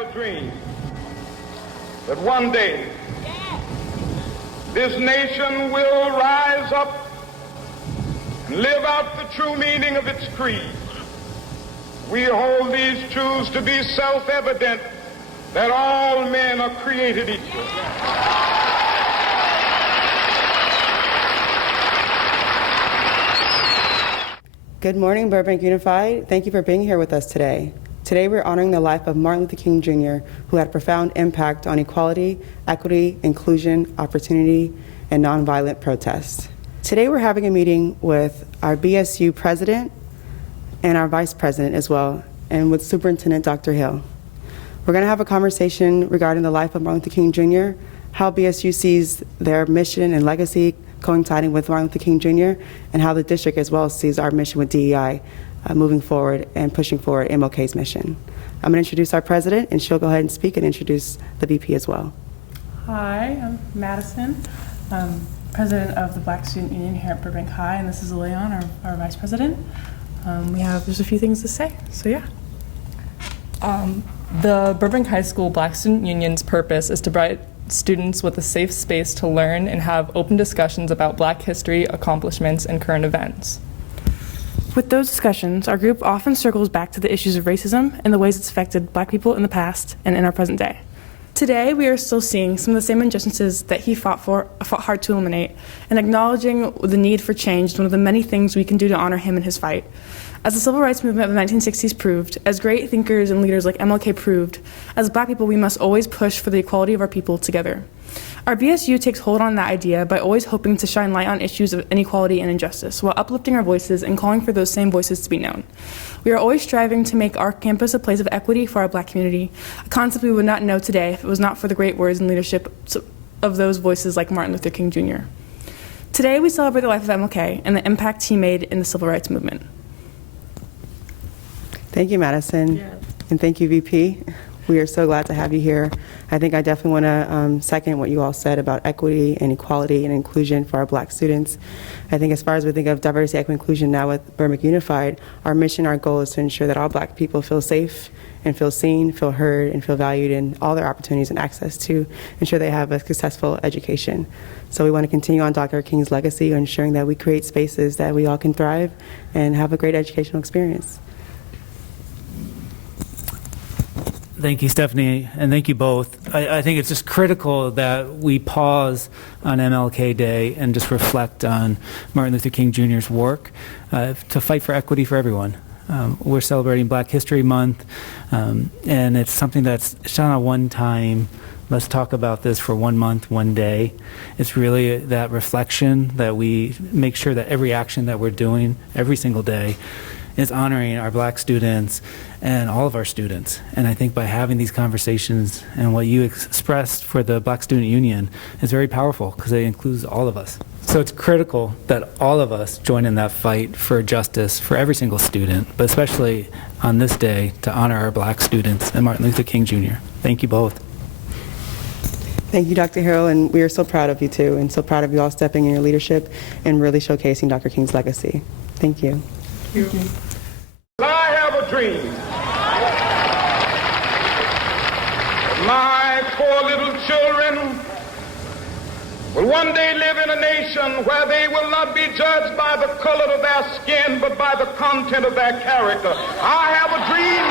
a dream that one day this nation will rise up and live out the true meaning of its creed. We hold these truths to be self-evident, that all men are created equal. Good morning, Burbank Unified. Thank you for being here with us today. Today we're honoring the life of Martin Luther King Jr., who had a profound impact on equality, equity, inclusion, opportunity, and nonviolent protest. Today we're having a meeting with our BSU president and our vice president as well, and with Superintendent Dr. Hill. We're going to have a conversation regarding the life of Martin Luther King Jr., how BSU sees their mission and legacy coinciding with Martin Luther King Jr., and how the district as well sees our mission with DEI moving forward and pushing forward MLK's mission. I'm going to introduce our president, and she'll go ahead and speak and introduce the VP as well. Hi, I'm Madison, president of the Black Student Union here at Burbank High, and this is Leon, our vice president. We have just a few things to say, so yeah. The Burbank High School Black Student Union's purpose is to provide students with a safe space to learn and have open discussions about Black history, accomplishments, and current events. With those discussions, our group often circles back to the issues of racism and the ways it's affected Black people in the past and in our present day. Today, we are still seeing some of the same injustices that he fought hard to eliminate, and acknowledging the need for change is one of the many things we can do to honor him and his fight. As the civil rights movement of the 1960s proved, as great thinkers and leaders like MLK proved, as Black people we must always push for the equality of our people together. Our BSU takes hold on that idea by always hoping to shine light on issues of inequality and injustice, while uplifting our voices and calling for those same voices to be known. We are always striving to make our campus a place of equity for our Black community, a concept we would not know today if it was not for the great words and leadership of those voices like Martin Luther King Jr. Today we celebrate the life of MLK and the impact he made in the civil rights movement. Thank you, Madison, and thank you, VP. We are so glad to have you here. I think I definitely want to second what you all said about equity and equality and inclusion for our Black students. I think as far as we think of diversity, equity, inclusion now with Burbank Unified, our mission, our goal is to ensure that all Black people feel safe and feel seen, feel heard, and feel valued in all their opportunities and access to ensure they have a successful education. So we want to continue on Dr. King's legacy, ensuring that we create spaces that we all can thrive and have a great educational experience. Thank you, Stephanie, and thank you both. I think it's just critical that we pause on MLK Day and just reflect on Martin Luther King Jr.'s work to fight for equity for everyone. We're celebrating Black History Month, and it's something that's not a one-time, let's talk about this for 1 month, 1 day. It's really that reflection that we make sure that every action that we're doing every single day is honoring our Black students and all of our students. And I think by having these conversations and what you expressed for the Black Student Union is very powerful because it includes all of us. So it's critical that all of us join in that fight for justice for every single student, but especially on this day to honor our Black students and Martin Luther King Jr. Thank you both. Thank you, Dr. Hill, and we are so proud of you too, and so proud of you all stepping in your leadership and really showcasing Dr. King's legacy. Thank you. Thank you. I have a dream. My 4 little children will one day live in a nation where they will not be judged by the color of their skin, but by the content of their character. I have a dream